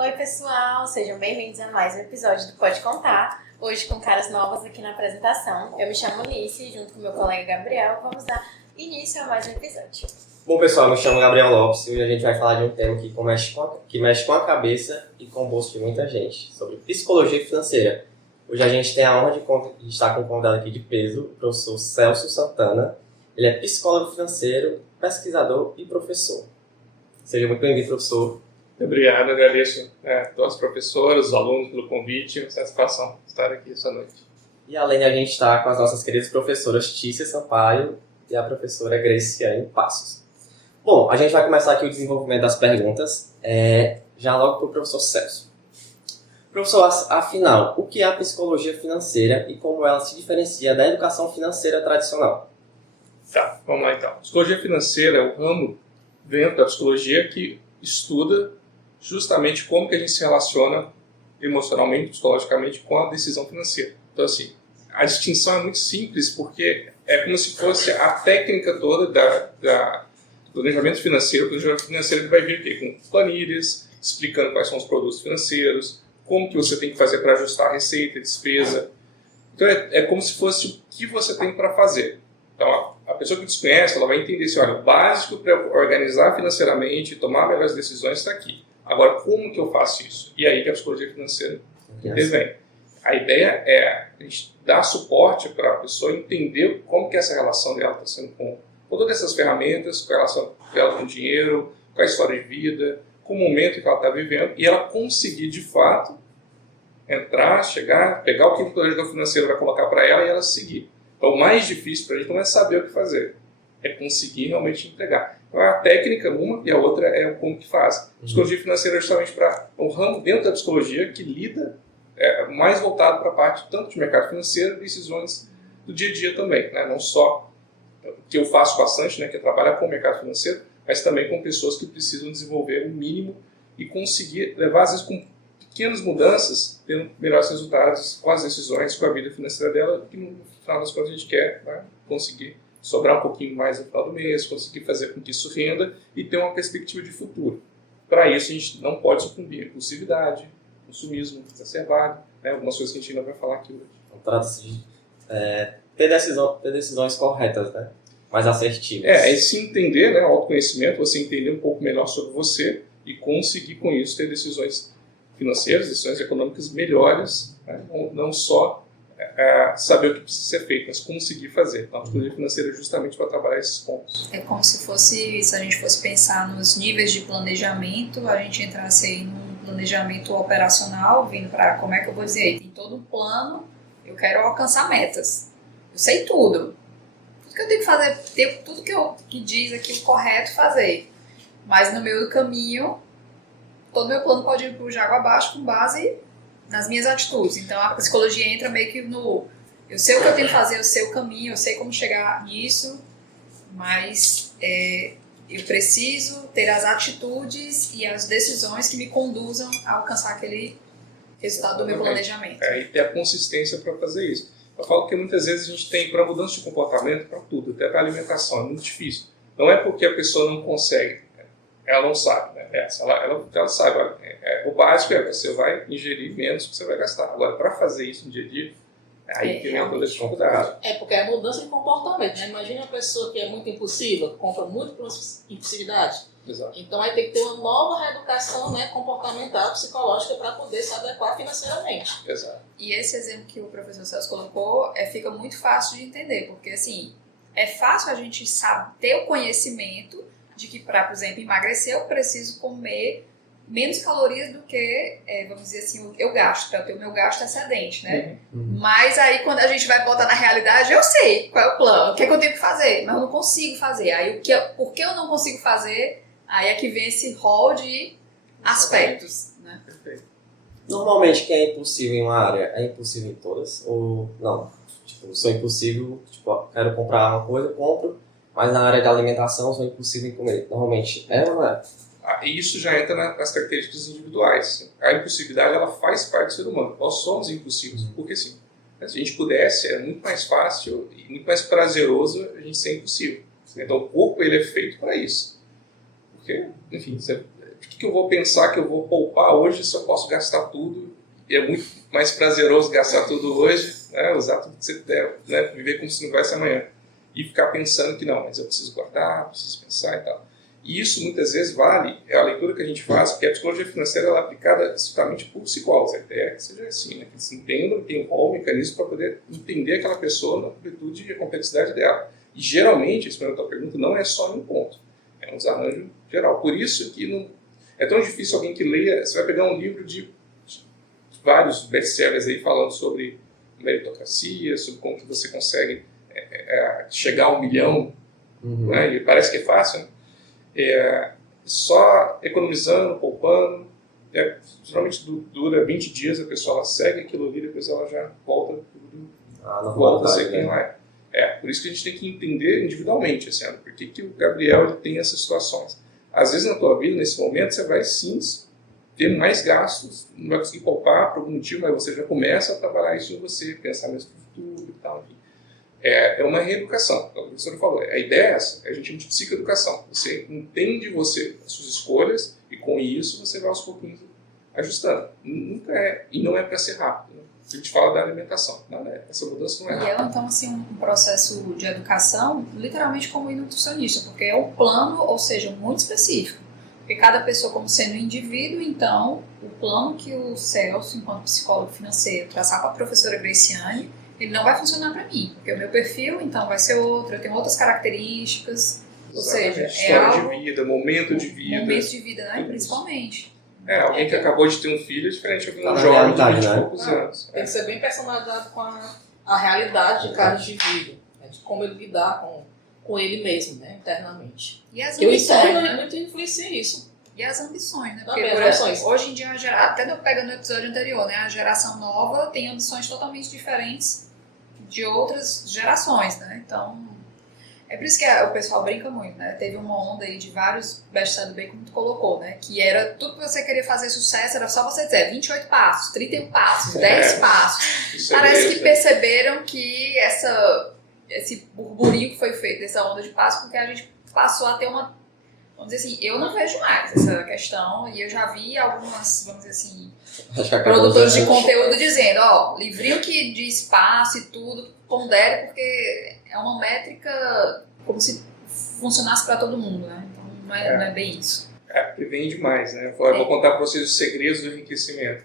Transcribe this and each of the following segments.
Oi, pessoal, sejam bem-vindos a mais um episódio do Pode Contar. Hoje com caras novas aqui na apresentação. Eu me chamo Alice e junto com meu colega Gabriel vamos dar início a mais um episódio. Bom, pessoal, eu me chamo Gabriel Lopes e hoje a gente vai falar de um tema que mexe com a cabeça e com o bolso de muita gente, sobre psicologia financeira. Hoje a gente tem a honra de estar com um convidado aqui de peso, o professor Celso Santana. Ele é psicólogo financeiro, pesquisador e professor. Seja muito bem-vindo, professor. Obrigado, agradeço a todos os professores, os alunos pelo convite, uma satisfação estar aqui essa noite. E além de a gente estar com as nossas queridas professoras Tícia Sampaio e a professora Graciane Passos. Bom, a gente vai começar aqui o desenvolvimento das perguntas, já logo para o professor Celso. Professor, afinal, o que é a psicologia financeira e como ela se diferencia da educação financeira tradicional? Tá, vamos lá então. Psicologia financeira é o ramo dentro da psicologia que estuda justamente como que a gente se relaciona emocionalmente, psicologicamente com a decisão financeira. Então, assim, a distinção é muito simples porque é como se fosse a técnica toda do planejamento financeiro. O planejamento financeiro ele vai vir aqui com planilhas, explicando quais são os produtos financeiros, como que você tem que fazer para ajustar a receita, a despesa. Então, é como se fosse o que você tem para fazer. Então, a pessoa que desconhece, ela vai entender assim, olha, o básico para organizar financeiramente e tomar melhores decisões está aqui. Agora, como que eu faço isso? E aí que a psicologia financeira vem. A ideia é a gente dar suporte para a pessoa entender como que essa relação dela está sendo com todas essas ferramentas, com a relação dela com o dinheiro, com a história de vida, com o momento que ela está vivendo, e ela conseguir, de fato, entrar, chegar, pegar o que o planejador financeiro vai colocar para ela e ela seguir. Então, o mais difícil para a gente não é saber o que fazer, é conseguir realmente entregar. Então, a técnica uma e a outra é o como que faz. A psicologia financeira é justamente para um ramo dentro da psicologia que lida mais voltado para a parte tanto de mercado financeiro, decisões do dia a dia também. Né? Não só que eu faço bastante, né, que é trabalhar com o mercado financeiro, mas também com pessoas que precisam desenvolver o mínimo e conseguir levar, às vezes, com pequenas mudanças, tendo melhores resultados com as decisões, com a vida financeira dela, que no final das contas a gente quer, né, conseguir sobrar um pouquinho mais no final do mês, conseguir fazer com que isso renda e ter uma perspectiva de futuro. Para isso a gente não pode sucumbir à impulsividade, consumismo exacerbado, né, algumas coisas que a gente ainda vai falar aqui hoje. Então, trata-se de ter decisões corretas, né? Mais assertivas. É se entender, né, autoconhecimento, você entender um pouco melhor sobre você e conseguir com isso ter decisões financeiras, decisões econômicas melhores, né? Não só saber o que precisa ser feito, mas conseguir fazer. Então, a psicologia financeira é justamente para trabalhar esses pontos. É como se fosse, se a gente fosse pensar nos níveis de planejamento, a gente entrasse aí num planejamento operacional, vindo para, como é que eu vou dizer, tem todo um plano, eu quero alcançar metas. Eu sei tudo. Tudo que eu tenho que fazer, tudo que diz aqui o correto fazer. Mas no meio do caminho, todo meu plano pode ir por água abaixo com base nas minhas atitudes. Então a psicologia entra meio que no... Eu sei o que eu tenho que fazer, eu sei o caminho, eu sei como chegar nisso, mas eu preciso ter as atitudes e as decisões que me conduzam a alcançar aquele resultado do meu planejamento. E ter a consistência para fazer isso. Eu falo que muitas vezes a gente tem, para mudança de comportamento, para tudo, até para alimentação, é muito difícil. Não é porque a pessoa não consegue, ela não sabe, né? Ela sabe, olha, o básico é você vai ingerir menos do que você vai gastar. Agora, para fazer isso no dia a dia, aí que vem toda a dificuldade. Porque é mudança de comportamento, né? Imagina uma pessoa que é muito impulsiva, compra muito por impulsividade. Exato. Então vai ter que ter uma nova reeducação, né, comportamental, psicológica para poder se adequar financeiramente. Exato. E esse exemplo que o professor Celso colocou fica muito fácil de entender, porque assim, é fácil a gente ter o conhecimento de que para, por exemplo, emagrecer eu preciso comer menos calorias do que, vamos dizer assim, eu gasto, para eu ter o meu gasto excedente, né? Mas aí quando a gente vai botar na realidade, eu sei qual é o plano, o que é que eu tenho que fazer, mas eu não consigo fazer. Aí por que eu não consigo fazer, aí é que vem esse rol de aspectos, né? Perfeito. Normalmente quem é impulsivo em uma área é impulsivo em todas? Ou não? Tipo, sou impulsivo, quero comprar uma coisa, compro, mas na área da alimentação sou impulsivo em comer. Normalmente é ou não é? E isso já entra nas características individuais. A impulsividade ela faz parte do ser humano. Nós somos impulsivos, porque sim. Se a gente pudesse, é muito mais fácil e muito mais prazeroso a gente ser impulsivo. Então o corpo ele é feito para isso. Porque, enfim, por que eu vou pensar que eu vou poupar hoje se eu posso gastar tudo? E é muito mais prazeroso gastar tudo hoje, né? Usar tudo que você der, né? Viver como se não vai amanhã. E ficar pensando que não, mas eu preciso guardar, preciso pensar e tal. E isso muitas vezes vale, é a leitura que a gente faz, porque a psicologia financeira ela é aplicada estritamente por psicólogos. A ideia é que seja assim, né? Que eles entendam, tem um rol, um mecanismo para poder entender aquela pessoa na amplitude e a complexidade dela. E geralmente, respondendo a tua pergunta, não é só em um ponto, é um desarranjo geral. Por isso que não é tão difícil alguém que leia, você vai pegar um livro de vários best-sellers aí falando sobre meritocracia, sobre como que você consegue chegar a 1 milhão, né? E parece que é fácil, né? Só economizando, poupando, geralmente dura 20 dias, a pessoa ela segue aquilo ali, depois ela já volta a ser quem ela é. Por isso que a gente tem que entender individualmente, assim, por que o Gabriel ele tem essas situações. Às vezes na tua vida, nesse momento, você vai sim ter mais gastos, não vai conseguir poupar por algum motivo, mas você já começa a trabalhar isso em você, pensar no futuro e tal, enfim. É uma reeducação, como o professor falou. A ideia é essa, a gente chama de psicoeducação. Você entende as suas escolhas e com isso você vai aos pouquinhos ajustando. Nunca e não é para ser rápido. Né? A gente fala da alimentação, essa mudança não é rápida. E é então assim um processo de educação, literalmente como ir nutricionista, porque é um plano, ou seja, muito específico. Porque cada pessoa como sendo um indivíduo, então o plano que o Celso, enquanto psicólogo financeiro, traçar para a professora Graciane, ele não vai funcionar para mim, porque o meu perfil, então, vai ser outro, eu tenho outras características, ou seja, história de vida, momento de vida. Momento de vida, né? Principalmente. Alguém que acabou de ter um filho é diferente de um jovem de 20 e poucos anos. Tem que ser bem personalizado com a realidade de cada indivíduo, né? De como ele lidar com ele mesmo, né? Internamente. E as Porque o ambições, interno né? muito influencia isso. E as ambições, né? Também, Porque as ambições. hoje em dia, até pega no episódio anterior, né? A geração nova tem ambições totalmente diferentes de outras gerações, né? Então, é por isso que o pessoal brinca muito, né? Teve uma onda aí de vários best-sellers, bem como tu colocou, né? Que era tudo que você queria fazer sucesso, era só você dizer 28 passos, 31 passos, 10 passos. Parece que perceberam que esse burburinho que foi feito, essa onda de passos, porque a gente passou a ter uma... Vamos dizer assim, eu não vejo mais essa questão, e eu já vi algumas, vamos dizer assim, produtores de conteúdo dizendo, livrinho que de espaço e tudo, pondere, porque é uma métrica como se funcionasse para todo mundo, né? Então não é bem isso. Porque vem demais, né? Eu vou contar para vocês os segredos do enriquecimento.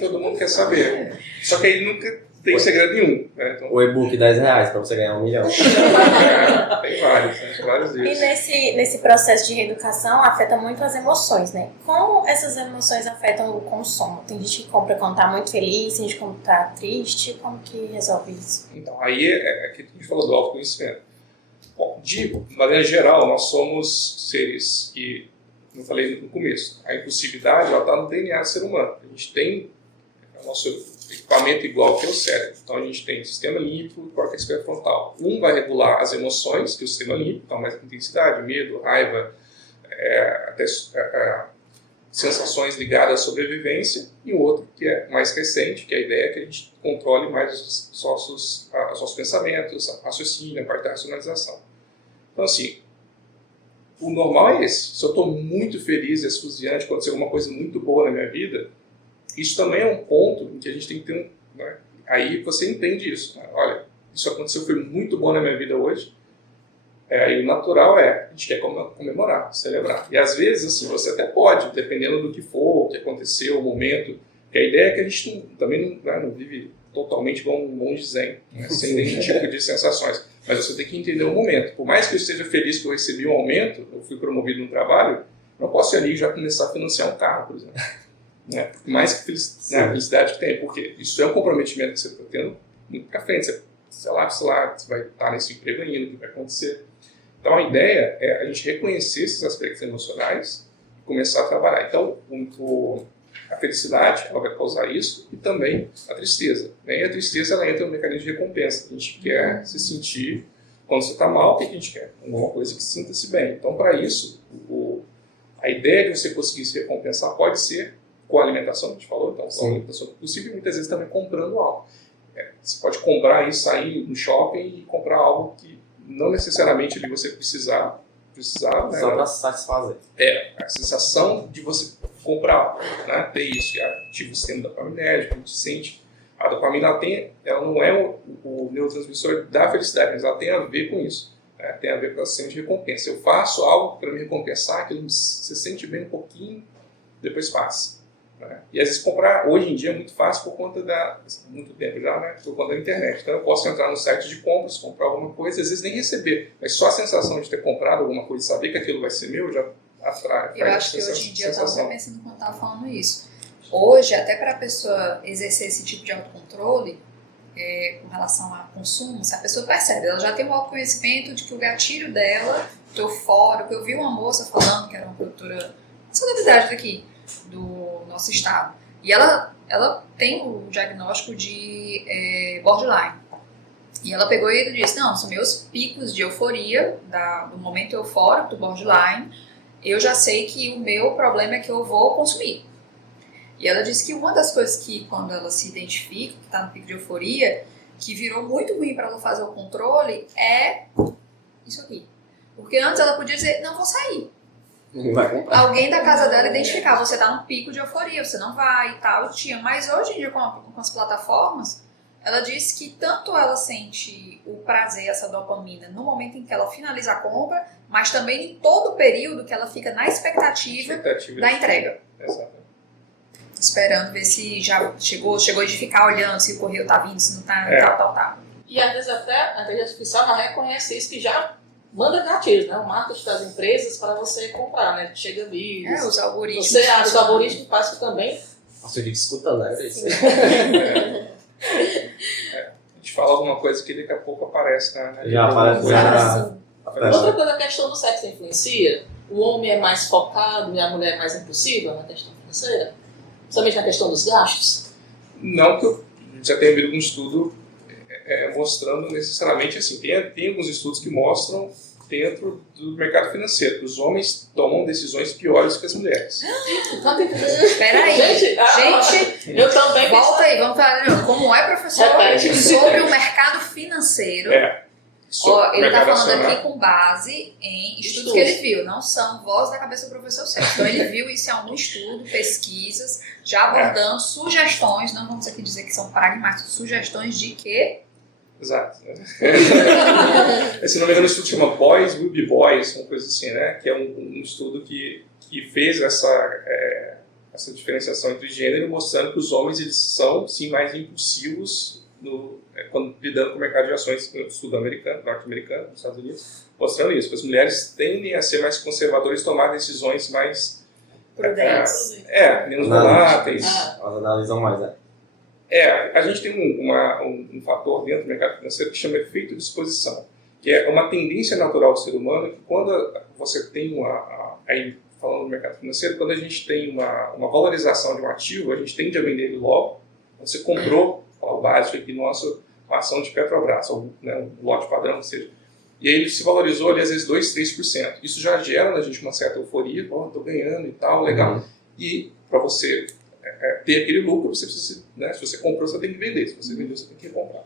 Todo mundo quer saber. Só que aí nunca tem segredo nenhum. Né? Então, o e-book R$10 para você ganhar 1 milhão. Tem vários, né? Vários deles. E nesse processo de reeducação afeta muito as emoções, né? Como essas emoções afetam o consumo? Tem gente que compra quando tá muito feliz, tem gente que compra quando tá triste. Como que resolve isso? Então, aí é aquilo que a gente falou do autoconhecimento. Bom, de maneira geral, nós somos seres que, como eu falei no começo, a impulsividade está no DNA do ser humano. A gente tem o nosso equipamento igual que é o cérebro. Então a gente tem sistema límbico e córtex pré-frontal. Um vai regular as emoções, que é o sistema límbico, então mais intensidade, medo, raiva, até sensações ligadas à sobrevivência, e o outro que é mais recente, que é a ideia que a gente controle mais os nossos pensamentos, a raciocínio, a parte da racionalização. Então assim, o normal é esse. Se eu estou muito feliz, esfuziante, aconteceu alguma coisa muito boa na minha vida, isso também é um ponto em que a gente tem que ter né? Aí você entende isso. Né? Olha, isso aconteceu, foi muito bom na minha vida hoje. E o natural a gente quer comemorar, celebrar. E às vezes, assim, você até pode, dependendo do que for, o que aconteceu, o momento. Que a ideia é que a gente também não vive totalmente igual um monge zen, né? Sem nenhum tipo de sensações. Mas você tem que entender o momento. Por mais que eu esteja feliz que eu recebi um aumento, eu fui promovido no trabalho, não posso ir ali e já começar a financiar um carro, por exemplo. Por mais que a felicidade que tem, porque isso é um comprometimento que você está tendo muito para frente. Você vai estar nesse emprego ainda, o que vai acontecer. Então a ideia é a gente reconhecer esses aspectos emocionais e começar a trabalhar. Então a felicidade ela vai causar isso e também a tristeza. E a tristeza ela entra no mecanismo de recompensa. A gente quer se sentir, quando você está mal, o que a gente quer? Alguma coisa que sinta-se bem. Então para isso, a ideia de você conseguir se recompensar pode ser com a alimentação, que a gente falou, então com a alimentação possível, e muitas vezes também comprando algo. Você pode comprar e sair no shopping e comprar algo que não necessariamente ali você precisar, precisar, né? Só para satisfazer. A sensação de você comprar algo, né? Ter isso, ativa o sistema dopaminérgico, a gente sente. A dopamina, ela não é o neurotransmissor da felicidade, mas ela tem a ver com isso. Né? Tem a ver com a sensação de recompensa. Eu faço algo para me recompensar, aquilo você sente bem um pouquinho, depois passa. Né? E às vezes comprar, hoje em dia, é muito fácil por conta muito tempo já, né? Por conta da internet. Então eu posso entrar no site de compras, comprar alguma coisa, às vezes nem receber. Mas só a sensação de ter comprado alguma coisa, saber que aquilo vai ser meu, já atrai. Eu acho que hoje em dia, eu estava pensando quando estava falando isso. Hoje, até para a pessoa exercer esse tipo de autocontrole, com relação ao consumo, se a pessoa percebe, ela já tem um autoconhecimento de que o gatilho dela, que eu vi uma moça falando, que era uma produtora, celebridade daqui, do nosso estado, e ela tem o diagnóstico de borderline. E ela pegou e disse, não, são meus picos de euforia, do momento eufórico do borderline, eu já sei que o meu problema é que eu vou consumir. E ela disse que uma das coisas que, quando ela se identifica, que está no pico de euforia, que virou muito ruim para ela fazer o controle, é isso aqui. Porque antes ela podia dizer, não vou sair. Alguém da casa dela identificar, você está no pico de euforia, você não vai e tal, tinha. Mas hoje em dia, com as plataformas, ela disse que tanto ela sente o prazer, essa dopamina, no momento em que ela finaliza a compra, mas também em todo o período que ela fica na expectativa da entrega. Exatamente. Esperando ver se já chegou de ficar olhando se o correio tá vindo, se não tá, tal. E às vezes até a inteligência artificial já reconhece isso, que já manda gatilhos, né? O marketing das empresas para você comprar, né? Chega vídeos. Os algoritmos. Os algoritmos passam também. Nossa, eu fico escutando, né? A gente fala alguma coisa que daqui a pouco aparece, né? Já aparece. Outra coisa, a questão do sexo influencia. O homem é mais focado e a mulher é mais impulsiva na questão financeira? Principalmente na questão dos gastos? Não que eu já tenha visto um estudo mostrando necessariamente assim. Tem alguns estudos que mostram dentro do mercado financeiro que os homens tomam decisões piores que as mulheres. Peraí, gente, eu também volta aí, vamos falar. Como é, professor? Sobre o mercado financeiro. Ele está falando aqui com base em estudos que ele viu, não são vozes da cabeça do professor Sérgio. Então ele viu isso em algum estudo, pesquisas, já abordando sugestões, não vamos aqui dizer que são pragmáticas, sugestões de que... Exato. Se não me engano, o estudo chama Boys Will Be Boys, uma coisa assim, né? Que é um estudo que fez essa diferenciação entre gênero, mostrando que os homens eles são, sim, mais impulsivos quando lidando com o mercado de ações sul-americano, norte-americano, nos Estados Unidos, mostrando isso, que as mulheres tendem a ser mais conservadoras e tomar decisões mais prudentes. Menos voláteis. Elas analisam mais, né? A gente tem um fator dentro do mercado financeiro que chama efeito de exposição, que é uma tendência natural do ser humano que quando você tem aí falando do mercado financeiro, quando a gente tem uma valorização de um ativo, a gente tende a vender ele logo. Você comprou o básico aqui nosso, uma ação de Petrobras, ou um lote padrão, que seja. E aí ele se valorizou ali às vezes 2%, 3%. Isso já gera na gente uma certa euforia, estou ganhando e tal, legal. E para você ter aquele lucro, você precisa, né, se você comprou, você tem que vender, se você vendeu, você tem que comprar.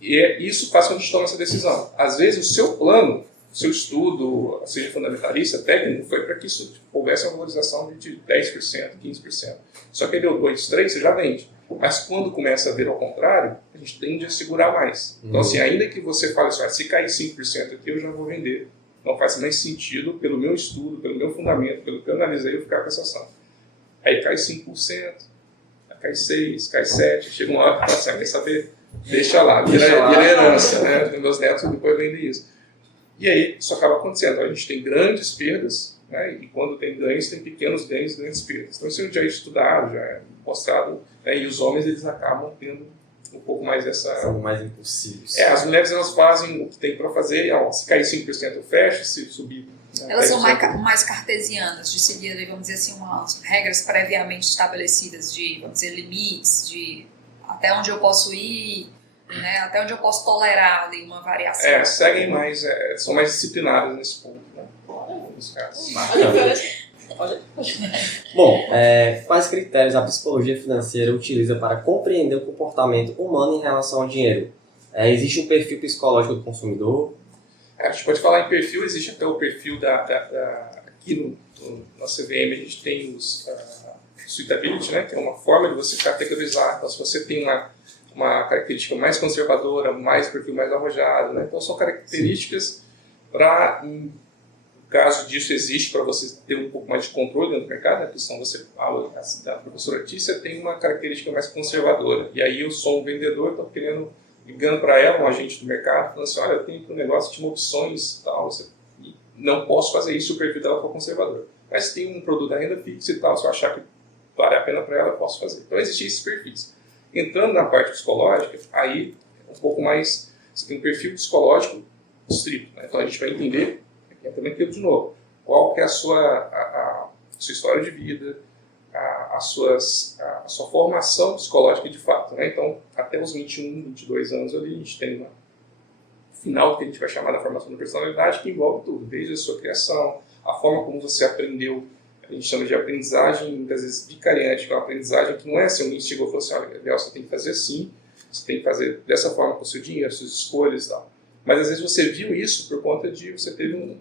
Isso faz com que a gente tome essa decisão. Às vezes o seu plano, o seu estudo, seja fundamentalista, técnico, foi para que isso houvesse uma valorização de 10%, 15%. Só que ele deu 2%, 3%, você já vende. Mas quando começa a ver ao contrário, a gente tende a segurar mais. Então, assim, ainda que você fale assim, se cair 5% aqui, eu já vou vender. Não faz mais sentido, pelo meu estudo, pelo meu fundamento, pelo que eu analisei, eu ficar com essa ação. Aí cai 5%, aí cai 6%, cai 7%, chega uma hora que fala assim, quer saber? Deixa lá, vira herança, né? Meus netos depois vendem isso. E aí, isso acaba acontecendo. Então, a gente tem grandes perdas, né? E quando tem ganhos, tem pequenos ganhos, grandes perdas. Então, isso já é estudado, já é mostrado, né? E os homens, eles acabam tendo um pouco mais essa... São mais impulsivos. As mulheres, elas fazem o que tem para fazer. Se cair 5% eu fecho, se subir... Elas são mais cartesianas, de seguir, vamos dizer assim, umas regras previamente estabelecidas de, vamos dizer, limites, de até onde eu posso ir, né, até onde eu posso tolerar ali uma variação. Seguem mais, são mais disciplinadas nesse ponto, né? Nos casos. Bom, quais critérios a psicologia financeira utiliza para compreender o comportamento humano em relação ao dinheiro? Existe um perfil psicológico do consumidor? A gente pode falar em perfil, existe até o perfil aqui no CVM a gente tem os suitability, né, que é uma forma de você categorizar. Então, se você tem uma característica mais conservadora, perfil mais arrojado, né, então são características para, no caso disso, existe para você ter um pouco mais de controle dentro do mercado, né, porque senão você fala, a professora Tícia tem uma característica mais conservadora, e aí eu sou um vendedor, estou ligando para ela, um agente do mercado, falando assim, olha, eu tenho um negócio, tinha opções e tal, não posso fazer isso se o perfil dela for conservador. Mas se tem um produto da renda fixa e tal, se eu achar que vale a pena para ela, eu posso fazer. Então existem esses perfis. Entrando na parte psicológica, aí é um pouco mais, você tem um perfil psicológico estrito, né? Então a gente vai entender, aqui é também aquilo de novo, qual que é a sua história de vida, a sua formação psicológica de fato, né? Então, até os 21, 22 anos ali, a gente tem uma final que a gente vai chamar da formação da personalidade, que envolve tudo, desde a sua criação, a forma como você aprendeu, a gente chama de aprendizagem, muitas vezes vicariante, que é uma aprendizagem que não é assim, alguém chegou e falou assim, olha, Gabriel, você tem que fazer assim, você tem que fazer dessa forma com o seu dinheiro, suas escolhas e tal. Mas às vezes você viu isso por conta de você teve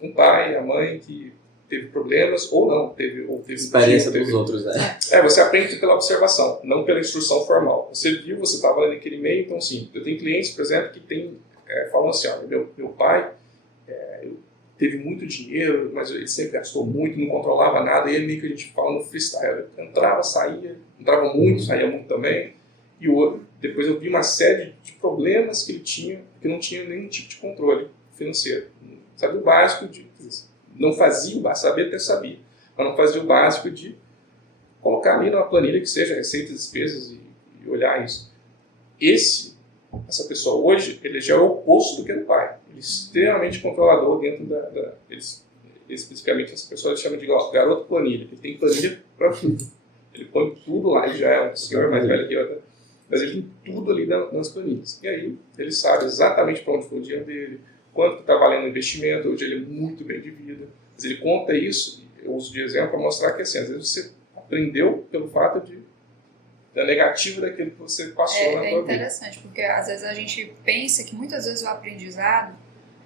um pai, a mãe que teve problemas, ou não, teve experiência dos outros, né? Você aprende pela observação, não pela instrução formal. Você viu, você estava naquele meio, então sim, eu tenho clientes, por exemplo, que falam assim, olha, meu pai teve muito dinheiro, mas ele sempre gastou muito, não controlava nada, e ele meio que a gente fala no freestyle, entrava, saía, entrava muito, saía muito também, e depois eu vi uma série de problemas que ele tinha, que não tinha nenhum tipo de controle financeiro. Sabe o básico não fazia o básico, sabia até sabia, mas não fazia o básico de colocar ali numa planilha que seja receitas e despesas e olhar isso. Essa pessoa hoje, ele já é o oposto do que é o pai. Ele é extremamente controlador dentro especificamente essa pessoa ele chama de garoto planilha. Ele tem planilha para tudo. Ele põe tudo lá, ele já é um senhor mais velho que eu, mas ele tem tudo ali nas planilhas. E aí ele sabe exatamente para onde foi o dinheiro dele, quanto está valendo o investimento, hoje ele é muito bem de vida. Mas ele conta isso, eu uso de exemplo para mostrar que assim, às vezes você aprendeu pelo fato da negativa daquilo que você passou na tua vida. É interessante, porque às vezes a gente pensa que muitas vezes o aprendizado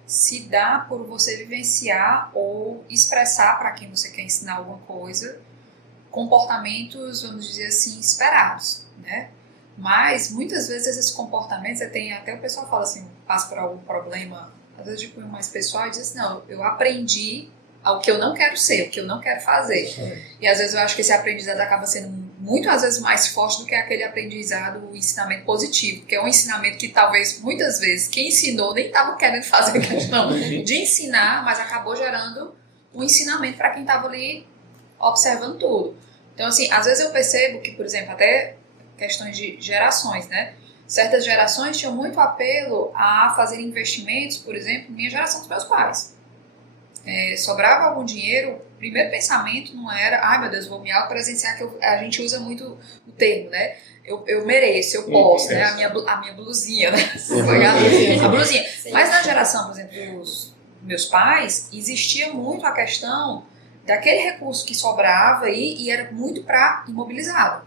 se dá por você vivenciar ou expressar para quem você quer ensinar alguma coisa comportamentos, vamos dizer assim, esperados, né? Mas muitas vezes esses comportamentos, até o pessoal fala assim, passa por algum problema, às vezes de cunho mais pessoal, e diz assim, não, eu aprendi ao que eu não quero ser, o que eu não quero fazer. E às vezes eu acho que esse aprendizado acaba sendo muito, às vezes, mais forte do que aquele aprendizado, o ensinamento positivo, que é um ensinamento que talvez, muitas vezes, quem ensinou nem estava querendo fazer questão de ensinar, mas acabou gerando um ensinamento para quem estava ali observando tudo. Então, assim, às vezes eu percebo que, por exemplo, até questões de gerações, né? Certas gerações tinham muito apelo a fazer investimentos, por exemplo, minha geração dos meus pais. Sobrava algum dinheiro, o primeiro pensamento não era, ai meu Deus, vou me autopresenciar, que a gente usa muito o termo, né? Eu mereço, eu posso, né? A minha blusinha, né? A blusinha. Mas na geração, por exemplo, dos meus pais, existia muito a questão daquele recurso que sobrava e era muito para imobilizá-lo.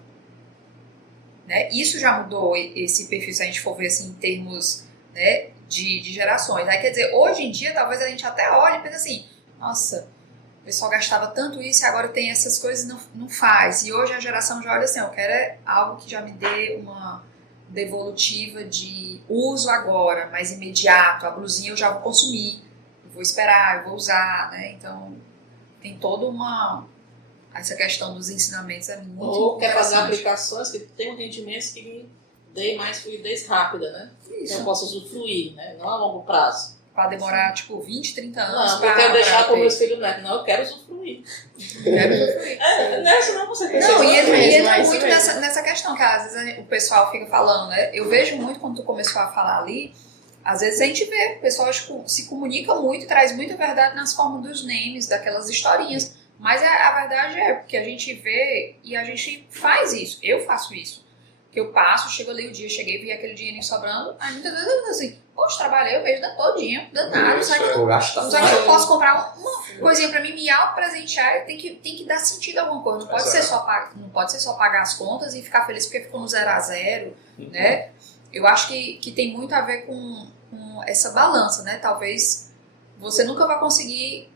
Né? Isso já mudou esse perfil, se a gente for ver assim, em termos, né, de gerações. Aí, quer dizer, hoje em dia, talvez a gente até olhe e pense assim, nossa, o pessoal gastava tanto isso e agora tem essas coisas e não faz. E hoje a geração já olha assim, eu quero algo que já me dê uma devolutiva de uso agora, mais imediato. A blusinha eu já vou consumir, eu vou esperar, eu vou usar, né? Então, tem toda essa questão dos ensinamentos é muito Ou quer fazer aplicações que tenham rendimentos que me deem mais fluidez rápida, né? Isso. Eu posso usufruir, né? Não a longo prazo. Para demorar, tipo, 20, 30 anos. Não, eu quero deixar para o meu filho neto. Não, eu quero usufruir. Senão você pensa. Não, e entra muito nessa questão, que às vezes o pessoal fica falando, né? Eu vejo muito quando tu começou a falar ali, às vezes a gente vê, o pessoal se comunica muito, traz muita verdade nas formas dos names, daquelas historinhas. Mas a verdade é porque a gente vê e a gente faz isso. Eu faço isso. Que eu passo, chego ali o dia, cheguei, vi aquele dinheirinho sobrando. Aí muitas vezes eu fico assim, poxa, trabalhei o mês todinho, danado. Só que eu posso comprar uma coisinha pra mim, me auto-presentear, tem que dar sentido a alguma coisa. Não pode ser só pagar as contas e ficar feliz porque ficou no 0 a 0, né? Eu acho que tem muito a ver com essa balança, né? Talvez você nunca vai conseguir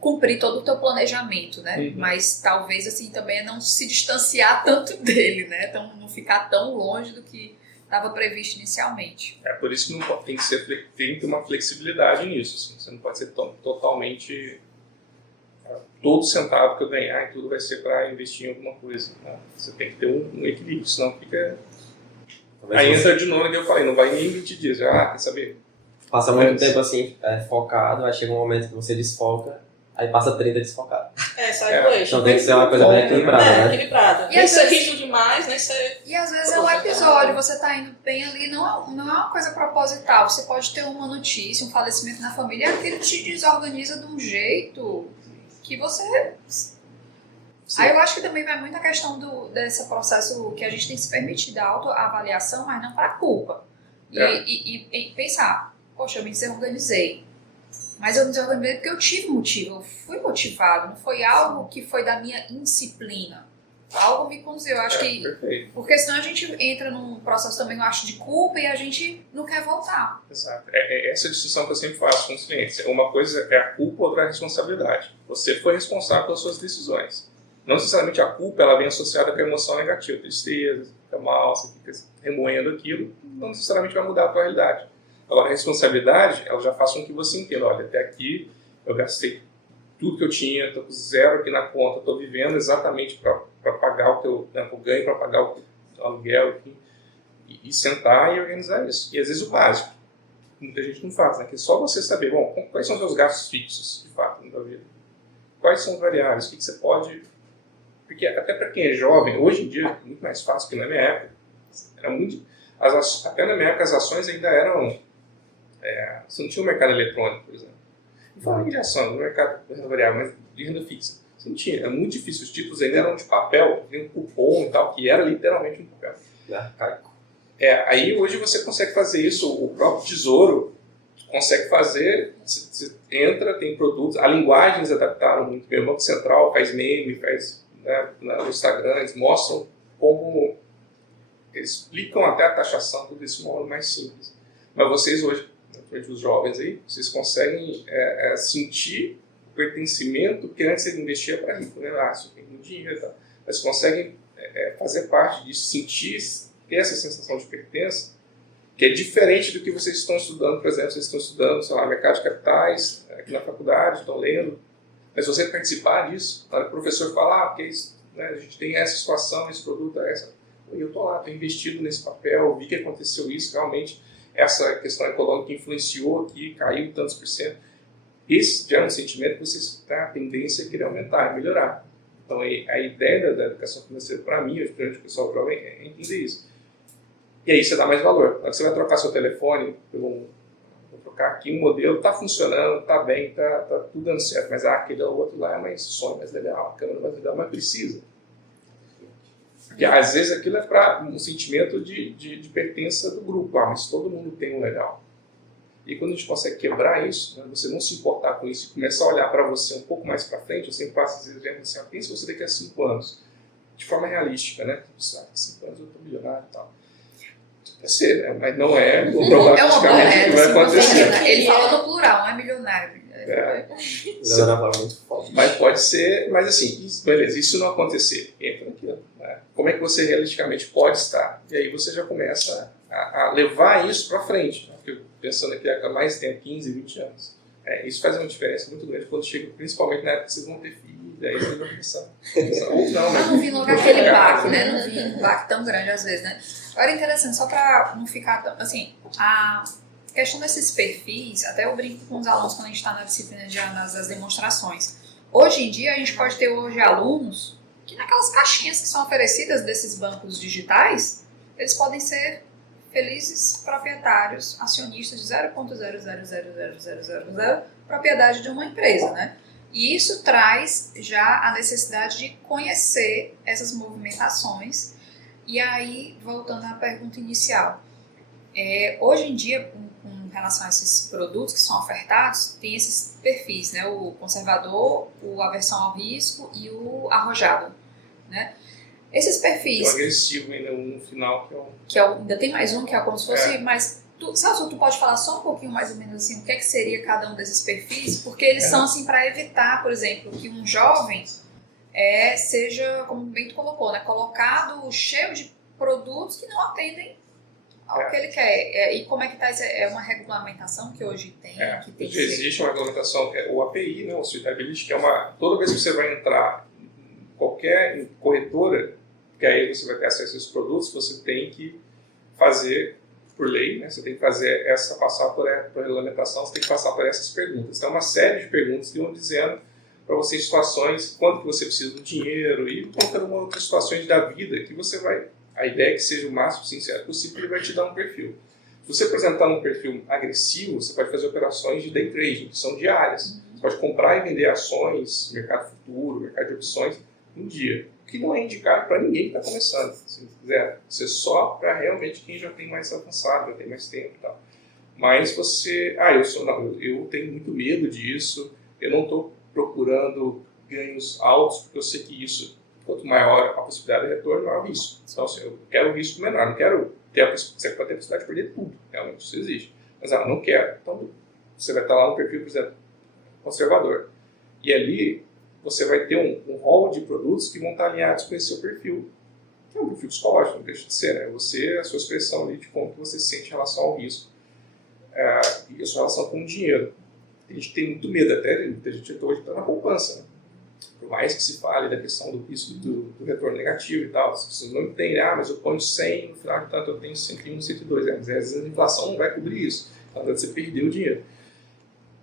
cumprir todo o teu planejamento, né? Uhum. Mas talvez assim também é não se distanciar tanto dele, né? Então não ficar tão longe do que estava previsto inicialmente. É por isso que não pode, tem que ter uma flexibilidade nisso. Assim. Você não pode ser totalmente todo centavo que eu ganhar e tudo vai ser para investir em alguma coisa. Né? Você tem que ter um equilíbrio, senão fica. Aí entra de novo que eu falei, não vai nem 20 dias. Já, quer saber? Passa muito tempo assim, focado, aí chega um momento que você desfoca, aí passa 30 desfocado. Sai do eixo. Então tem que ser uma coisa bem equilibrada, né? Equilibrada. E Nem às ser vezes- rígido demais, nem ser... E às vezes é um episódio, você tá indo bem ali, não é uma coisa proposital. Você pode ter uma notícia, um falecimento na família, e aquilo te desorganiza de um jeito que você... Sim. Aí eu acho que também vai muito a questão desse processo que a gente tem que se permitir da autoavaliação, mas não para culpa. E pensar, poxa, eu me desorganizei. Mas eu me desorganizei porque eu tive motivo, eu fui motivado, não foi algo que foi da minha indisciplina. Algo me conduziu, eu acho que... Perfeito. Porque senão a gente entra num processo também, eu acho, de culpa e a gente não quer voltar. Exato. É essa discussão que eu sempre faço com os clientes. Uma coisa é a culpa, outra é a responsabilidade. Você foi responsável pelas suas decisões. Não necessariamente a culpa ela vem associada com a emoção negativa, tristeza, fica mal, você fica remoendo aquilo, não necessariamente vai mudar a tua realidade. Agora, a responsabilidade, ela já faz com que você entenda, olha, até aqui eu gastei tudo que eu tinha, estou com zero aqui na conta, estou vivendo exatamente para pagar o teu ganho, para pagar o aluguel, enfim, e sentar e organizar isso. E às vezes o básico, muita gente não faz, né? Que é só você saber, bom, quais são os seus gastos fixos, de fato, na tua vida. Quais são os variáveis, o que você pode... Porque até para quem é jovem, hoje em dia é muito mais fácil que na minha época. Era muito... Até na minha época as ações ainda eram... você não tinha um mercado eletrônico, por exemplo. Não falando de ação, no mercado de renda variável, mas de renda fixa. Você não tinha, era muito difícil. Os títulos ainda eram de papel, tinha um cupom e tal, que era literalmente um papel. Arcaico. Aí hoje você consegue fazer isso, o próprio Tesouro consegue fazer, você entra, tem produtos, a linguagem eles adaptaram muito bem, o Banco Central faz meme, faz no Instagram, eles mostram como, eles explicam até a taxação, tudo isso de uma forma mais simples. Mas vocês hoje, principalmente os jovens aí, vocês conseguem sentir o pertencimento, porque antes ele investia para rico, né? Isso tem muito dinheiro e tal. Mas conseguem fazer parte disso, sentir, ter essa sensação de pertença, que é diferente do que vocês estão estudando, por exemplo, vocês estão estudando, sei lá, mercado de capitais, aqui na faculdade, estão lendo, mas se você participar disso, na hora que o professor falar, porque isso, a gente tem essa situação, esse produto, eu estou lá, estou investido nesse papel, vi que aconteceu isso, realmente, essa questão econômica influenciou aqui, caiu tantos por cento. Esse já é um sentimento que vocês têm a tendência a querer aumentar, melhorar. Então, a ideia da educação financeira, para mim, principalmente o pessoal jovem, é entender isso. E aí você dá mais valor. Você vai trocar seu telefone, vou trocar aqui um modelo, está funcionando, está bem, está tudo dando certo, mas aquele outro lá é mais sonho, mais legal, a câmera mais legal, mas precisa. Porque às vezes aquilo é para um sentimento de pertença do grupo, mas todo mundo tem um legal. E quando a gente consegue quebrar isso, você não se importar com isso e começar a olhar para você um pouco mais para frente, eu sempre faço esses exemplos assim, pensa você daqui a 5 anos, de forma realística, né? 5 anos eu estou milionário e tal. Pode ser, né? Mas não é, praticamente não vai acontecer. Ele fala no plural, não é milionário. Muito forte. Mas pode ser, mas assim, beleza, isso não acontecer, entra naquilo. Né? Como é que você realisticamente pode estar? E aí você já começa a levar isso para frente. Né? Porque pensando aqui há mais tempo, 15, 20 anos. Isso faz uma diferença muito grande quando chega, principalmente na época que vocês vão ter filho, aí vocês vão pensar ou não, mas não vi logo aquele baque, né? Não vi um baque tão grande às vezes, né? Agora é interessante, só para não ficar tão... Assim, a questão desses perfis, até eu brinco com os alunos quando a gente está na disciplina de análise das demonstrações. Hoje em dia, a gente pode ter hoje alunos que naquelas caixinhas que são oferecidas desses bancos digitais, eles podem ser felizes proprietários, acionistas de 0,0000000 propriedade de uma empresa, né? E isso traz já a necessidade de conhecer essas movimentações. E aí, voltando à pergunta inicial, hoje em dia, com relação a esses produtos que são ofertados, tem esses perfis, né? O conservador, o aversão ao risco e o arrojado, né? Esses perfis... O agressivo ainda no final, ainda tem mais um, que é como se fosse mais Celso, tu pode falar só um pouquinho mais ou menos assim, o que é que seria cada um desses perfis? Porque eles são assim para evitar, por exemplo, que um jovem seja, como bem tu colocou, né, colocado cheio de produtos que não atendem ao que ele quer. E como é que está isso? É uma regulamentação que hoje tem? Que tem Hoje existe uma regulamentação, que é o API, né, o Suitability, que é toda vez que você vai entrar em qualquer corretora, que aí você vai ter acesso a esses produtos, você tem que fazer por lei, né? Você tem que passar por regulamentação, você tem que passar por essas perguntas. Então, uma série de perguntas que vão dizendo para você em situações, quando que você precisa do dinheiro e qualquer uma outras situações da vida que você vai. A ideia é que seja o máximo sincero possível, ele vai te dar um perfil. Se você, por exemplo, está num perfil agressivo, você pode fazer operações de day trading, que são diárias. Você pode comprar e vender ações, mercado futuro, mercado de opções, um dia. O que não é indicado para ninguém que está começando. Se quiser, ser só para realmente quem já tem mais avançado, já tem mais tempo e tal. Mas você... eu tenho muito medo disso, eu não estou procurando ganhos altos, porque eu sei que isso, quanto maior a possibilidade de retorno, maior o risco. Então, assim, eu quero o risco menor, não quero você pode ter a possibilidade de perder tudo, realmente isso existe. Mas não quero. Então, você vai estar lá no perfil, por exemplo, conservador. E ali, você vai ter um hall de produtos que vão estar alinhados com esse seu perfil. Que é um perfil psicológico, não deixa de ser, né? A sua expressão ali de como que você se sente em relação ao risco. E a sua relação com o dinheiro. A gente tem muito medo, até muita gente hoje está na poupança, né? Por mais que se fale da questão do risco do retorno negativo e tal, as pessoas não entendem, mas eu ponho 100, no final de tanto eu tenho 101, 102, mas às vezes a inflação não vai cobrir isso, então você perdeu o dinheiro.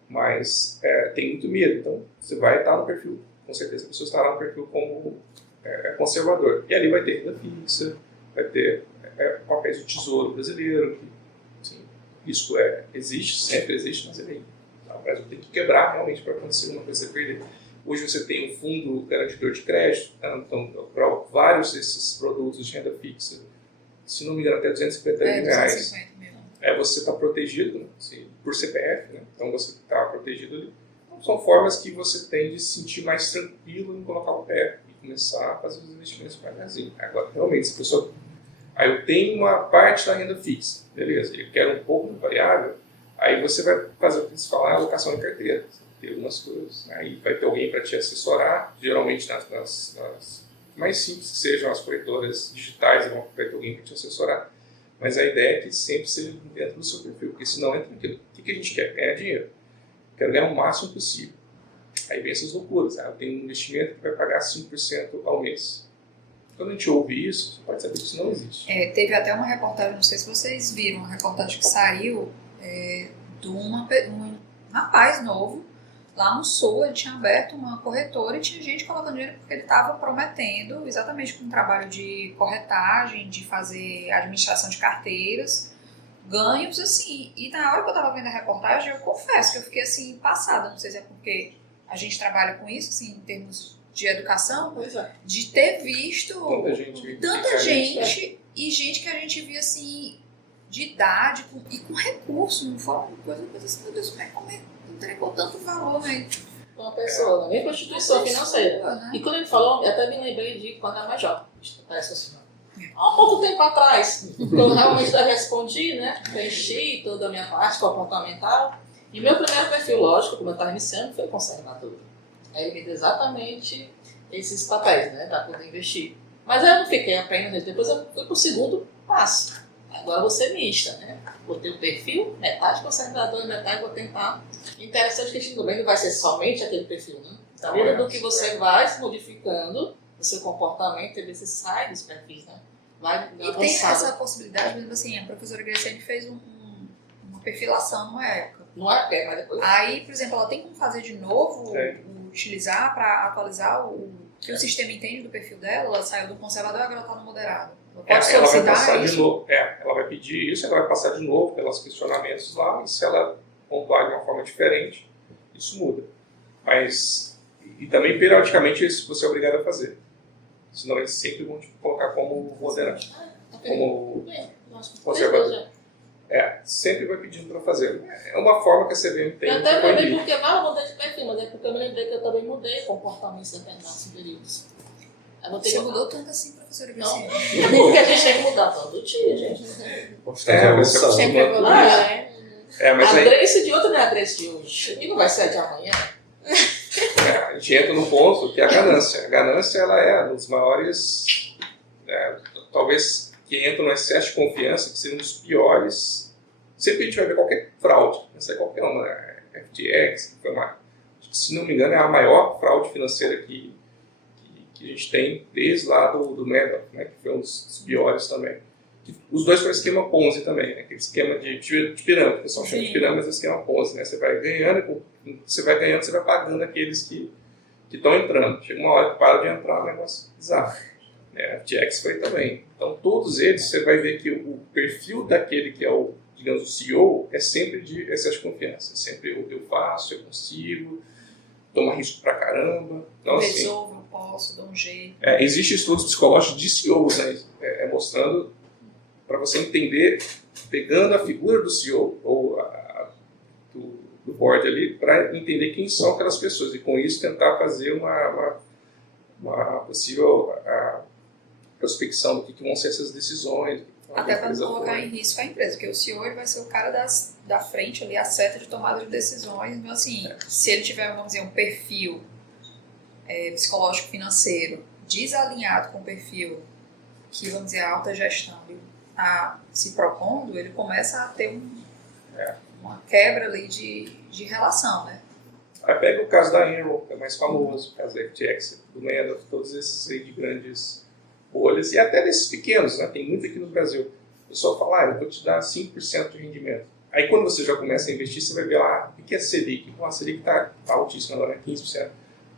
Mas tem muito medo, então você vai estar no perfil, com certeza a pessoa estará no perfil como conservador. E ali vai ter renda fixa, vai ter papéis do tesouro brasileiro, que assim, risco existe, sempre existe, mas ele o Brasil tem que quebrar realmente para acontecer uma coisa você perder. Hoje você tem um fundo garantidor de crédito, então para vários desses produtos de renda fixa, se não me engano até R$250 mil, você está protegido, né, assim, por CPF, né, então você está protegido ali. Então, são formas que você tem de se sentir mais tranquilo em colocar o pé e começar a fazer os investimentos devagarzinho. Agora, realmente, se a pessoa... Aí eu tenho uma parte da renda fixa, beleza, eu quero um pouco de variável, aí você vai fazer o que se fala, alocação de carteira. Tem algumas coisas. Aí vai ter alguém para te assessorar, geralmente nas mais simples que sejam as corretoras digitais, vai ter alguém para te assessorar. Mas a ideia é que sempre seja dentro do seu perfil, porque senão entra naquilo. O que a gente quer? Ganhar dinheiro. Quero ganhar o máximo possível. Aí vem essas loucuras. Eu tenho um investimento que vai pagar 5% ao mês. Quando a gente ouve isso, você pode saber que isso não existe. Teve até uma reportagem, não sei se vocês viram, uma reportagem que saiu de um rapaz novo, lá no Sul. Ele tinha aberto uma corretora e tinha gente colocando dinheiro porque ele estava prometendo, exatamente com um trabalho de corretagem, de fazer administração de carteiras, ganhos assim. E na hora que eu estava vendo a reportagem, eu confesso que eu fiquei assim, passada. Não sei se é porque a gente trabalha com isso, assim, em termos de educação, de ter visto tanta gente e gente que a gente via assim, de idade e com recurso, não foi uma coisa assim, meu Deus, como entregou tanto valor, né? Uma pessoa, na mesma instituição financeira. Né? E quando ele falou, eu até me lembrei de quando era mais jovem. Parece assim. Há um pouco tempo atrás, eu realmente respondi, né? Preenchi toda a minha parte comportamental. E meu primeiro perfil, lógico, como eu estava iniciando, foi conservador. Aí ele me deu exatamente esses papéis, né? Para poder investir. Mas eu não fiquei apenas, depois eu fui para o segundo passo. Agora vou ser mista, né? Vou ter um perfil, metade conservador, metade vou tentar. Interessante que a gente também não vai ser somente aquele perfil, né? Então, dentro do que você vai se modificando, o seu comportamento, ele se sai dos perfis, né? Vai e tem essa possibilidade, por exemplo assim, a professora Graciane fez uma perfilação numa época. Mas depois... Aí, por exemplo, ela tem como fazer de novo, utilizar para atualizar o que o sistema entende do perfil dela. Ela saiu do conservador e agora ela está no moderado. Ela vai passar de novo. Ela vai pedir isso, ela vai passar de novo pelos questionamentos lá, e se ela pontuar de uma forma diferente, isso muda. Mas, e também periodicamente isso você é obrigado a fazer. Senão eles sempre vão te colocar como moderado, como conservador. Sempre vai pedindo para fazer. É uma forma que a CVM tem. Eu até me lembrei porque eu mudei de perfil, mas é porque eu me lembrei que eu também mudei comportamentos em determinados períodos. Não Você tem mudou tanto assim, professora Não. Graciane? Porque a gente tem que mudar todo dia, gente. Constante É, evolução. você- Sempre evoluindo, né? Mas A aí Grace de ontem não é a Grace de hoje. E não vai ser a de amanhã. a gente entra no ponto que é a ganância. A ganância, ela é um dos maiores, talvez, que entra no excesso de confiança, que seria um dos piores. Sempre a gente vai ver qualquer fraude, não sei qualquer uma, né? FTX, que foi uma, se não me engano, é a maior fraude financeira que a gente tem desde lá do Madoff, né? Que foi um dos piores também. Os dois foram esquema Ponzi também, né? Aquele esquema de pirâmide, o pessoal chama de pirâmide, mas é esquema Ponzi, né? Você vai ganhando, você vai pagando aqueles que estão entrando. Chega uma hora que para de entrar, um negócio bizarro. A FTX foi também. Então, todos eles, você vai ver que o perfil daquele que é o, digamos, o CEO é sempre de excesso de confiança. É sempre eu faço, eu consigo, toma risco pra caramba. Então, assim, Resolvo, eu posso, dou um jeito. Existem estudos psicológicos de CEOs, né? Mostrando para você entender, pegando a figura do CEO ou do board ali, para entender quem são aquelas pessoas e com isso tentar fazer uma possível prospecção do que vão ser essas decisões. Até para não colocar em risco a empresa, porque o CEO ele vai ser o cara da frente ali, a seta de tomada de decisões. Então, assim, se ele tiver, vamos dizer, um perfil psicológico financeiro desalinhado com o perfil que, vamos dizer, a alta gestão está se propondo, ele começa a ter uma quebra ali de relação, né? Aí pega o caso da Enron, que é mais famoso, o caso da FTX, do Madoff, todos esses aí de grandes bolhas, e até desses pequenos, né? Tem muito aqui no Brasil. O pessoal fala, eu vou te dar 5% de rendimento. Aí quando você já começa a investir, você vai ver lá, o que é Selic? A Selic está altíssima agora, 15%.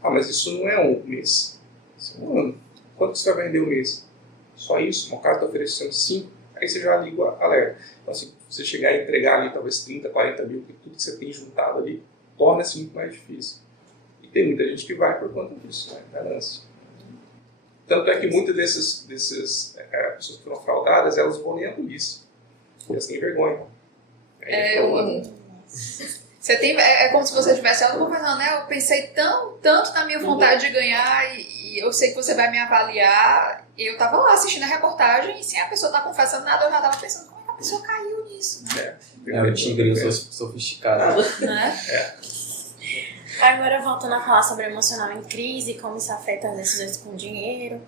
Mas isso não é um mês, isso é um ano. Quanto você vai vender um mês? Só isso, uma cara está oferecendo 5%, aí você já liga o alerta. Então, assim, você chegar a entregar ali talvez 30, 40 mil, que tudo que você tem juntado ali, torna-se muito mais difícil. E tem muita gente que vai por conta disso, né? Ganância. Tanto é que muitas dessas pessoas que foram fraudadas, elas vão nem à polícia. Elas têm vergonha. Você tem, é como se você estivesse confessando, né? Eu pensei tanto na minha vontade de ganhar e eu sei que você vai me avaliar. Eu estava lá assistindo a reportagem e sem a pessoa estar confessando nada, eu já estava pensando como é que a pessoa caiu nisso, né? É o tigrinho sofisticado. Né? Agora, voltando a falar sobre o emocional em crise, como isso afeta as decisões com dinheiro,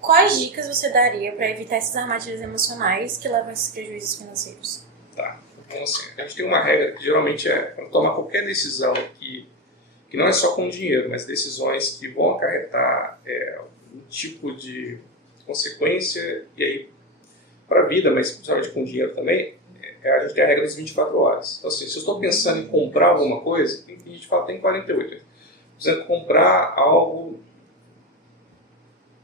quais dicas você daria para evitar essas armadilhas emocionais que levam a esses prejuízos financeiros? Tá. Então, assim, a gente tem uma regra que geralmente é para tomar qualquer decisão que não é só com dinheiro, mas decisões que vão acarretar um tipo de consequência, e aí para a vida, mas principalmente com dinheiro também, a gente tem a regra das 24 horas. Então, assim, se eu estou pensando em comprar alguma coisa, a gente fala tem 48. Por exemplo, comprar algo.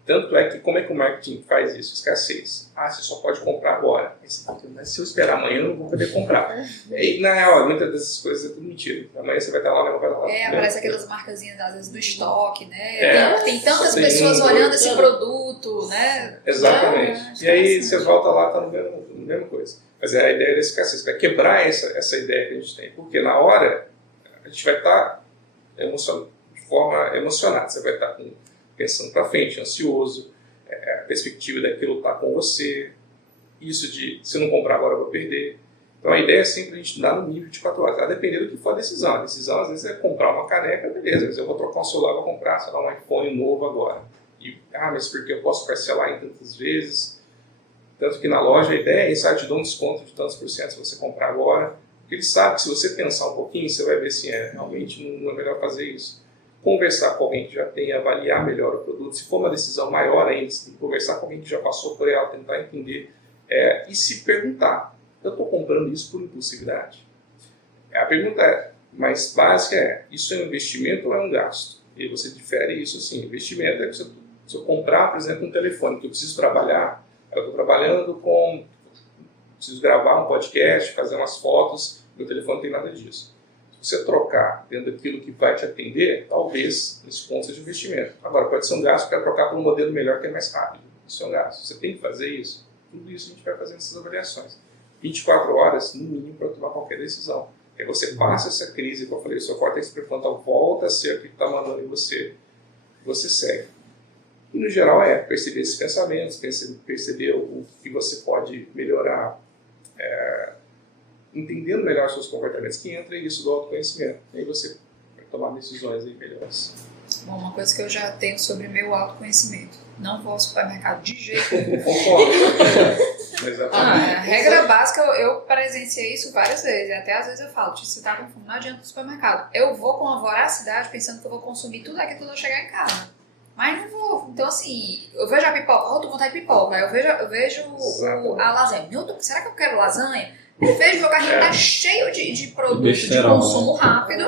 Tanto é que, como é que o marketing faz isso? Escassez. Você só pode comprar agora. Mas se eu esperar amanhã, eu não vou poder comprar. E, na real, muitas dessas coisas é tudo mentira. Amanhã você vai estar lá, não vai estar lá. Aparece aquelas marcazinhas, às vezes, do estoque, né? Tem tantas pessoas tem olhando esse produto, né? Exatamente. E aí você volta lá, está no mesma coisa. Mas é a ideia da escassez. Vai quebrar essa ideia que a gente tem. Porque na hora, a gente vai estar de forma emocionada. Você vai estar pensando para frente, ansioso, a perspectiva daquilo estar com você, isso de se não comprar agora eu vou perder. Então a ideia é sempre a gente dar no mínimo de 24 horas, a depender do que for a decisão. A decisão às vezes é comprar uma caneca, beleza, mas eu vou trocar um celular, vou comprar, sei lá, um iPhone novo agora. Mas porque eu posso parcelar em tantas vezes, tanto que na loja a ideia é isso, te dou um desconto de tantos por cento se você comprar agora, porque ele sabe que se você pensar um pouquinho, você vai ver se realmente não é melhor fazer isso. Conversar com alguém que já tem, avaliar melhor o produto. Se for uma decisão maior ainda, você tem que conversar com alguém que já passou por ela, tentar entender e se perguntar, eu estou comprando isso por impulsividade? A pergunta mais básica é, isso é um investimento ou é um gasto? E você difere isso assim, investimento é que se eu comprar, por exemplo, um telefone que eu preciso trabalhar, eu estou trabalhando preciso gravar um podcast, fazer umas fotos, meu telefone não tem nada disso. Você trocar dentro daquilo que vai te atender, talvez esse ponto seja investimento. Agora, pode ser um gasto, eu quero trocar por um modelo melhor que é mais rápido. Isso é um gasto. Você tem que fazer isso. Tudo isso a gente vai fazendo essas avaliações. 24 horas, no mínimo, para tomar qualquer decisão. Aí você passa essa crise, como eu falei, o seu córtex pré-frontal volta a ser o que está mandando em você, você segue. E, no geral, perceber esses pensamentos, perceber o que você pode melhorar, entendendo melhor seus comportamentos, que entra isso do autoconhecimento. E aí você vai tomar decisões aí melhores. Bom, uma coisa que eu já tenho sobre meu autoconhecimento. Não vou ao supermercado de jeito nenhum. Concordo. Exatamente. A regra básica, eu presenciei isso várias vezes. Até às vezes eu falo, você tá com fome, não adianta do supermercado. Eu vou com uma voracidade pensando que eu vou consumir tudo aquilo quando eu chegar em casa. Mas não vou. Então, assim, eu vejo a pipoca, eu tô com vontade de pipoca. Eu vejo a lasanha. Será que eu quero lasanha? Eu vejo meu carrinho tá cheio de produtos de consumo rápido.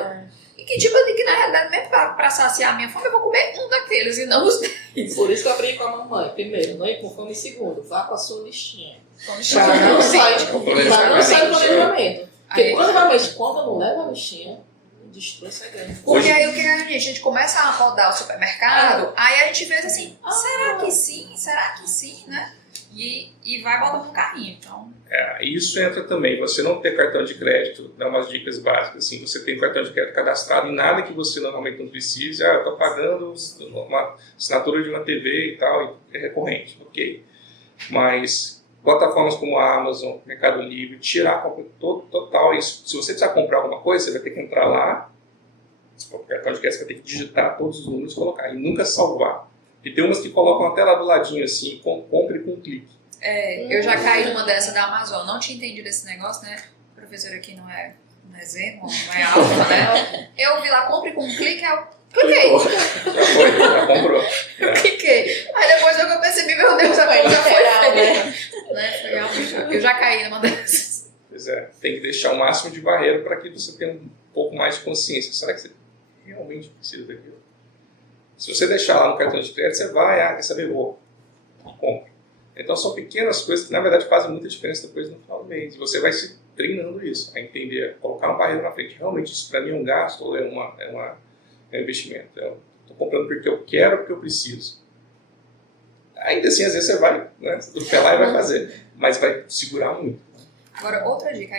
E que, tipo, que na realidade, mesmo pra saciar a minha fome, eu vou comer um daqueles e não os 10. Por isso que eu aprendi com a mamãe. Primeiro, não ir com fome. Segundo, vá com a sua listinha. Pra Para não sair do planejamento. Porque Aí, provavelmente, quando eu não levo a listinha, destrói essa grande. porque aí o que a gente começa a rodar o supermercado, aí a gente vê assim, será que sim? Será que sim, né? E vai botando no carrinho, então... Isso entra também, você não ter cartão de crédito, dá umas dicas básicas, assim, você tem cartão de crédito cadastrado em nada que você normalmente não precise, eu estou pagando uma assinatura de uma TV e tal, é recorrente, ok. Mas plataformas como a Amazon, Mercado Livre, tirar total isso. Se você precisar comprar alguma coisa, você vai ter que entrar lá, se for cartão de crédito, você vai ter que digitar todos os números e colocar, e nunca salvar. E tem umas que colocam até lá do ladinho, assim, compre com um clique. Eu já caí numa dessa da Amazon, não tinha entendido esse negócio, né? O professor aqui não é Zen, não é alfa, né? Eu vi lá, compre com um clique, eu cliquei. Já comprou. Eu cliquei. Aí depois eu percebi, meu Deus, a coisa foi feia. Eu já caí numa dessas. Pois é, tem que deixar o máximo de barreira para que você tenha um pouco mais de consciência. Será que você realmente precisa daquilo? Se você deixar lá no cartão de crédito, você vai, quer saber, compra. Então são pequenas coisas que na verdade fazem muita diferença depois no final do mês. E você vai se treinando isso, a entender, colocar uma barreira na frente. Realmente isso para mim é um gasto ou é um investimento? Eu estou comprando porque eu quero, porque eu preciso. Ainda assim, às vezes você vai, né, do pé lá e vai fazer, mas vai segurar muito. Agora, outra dica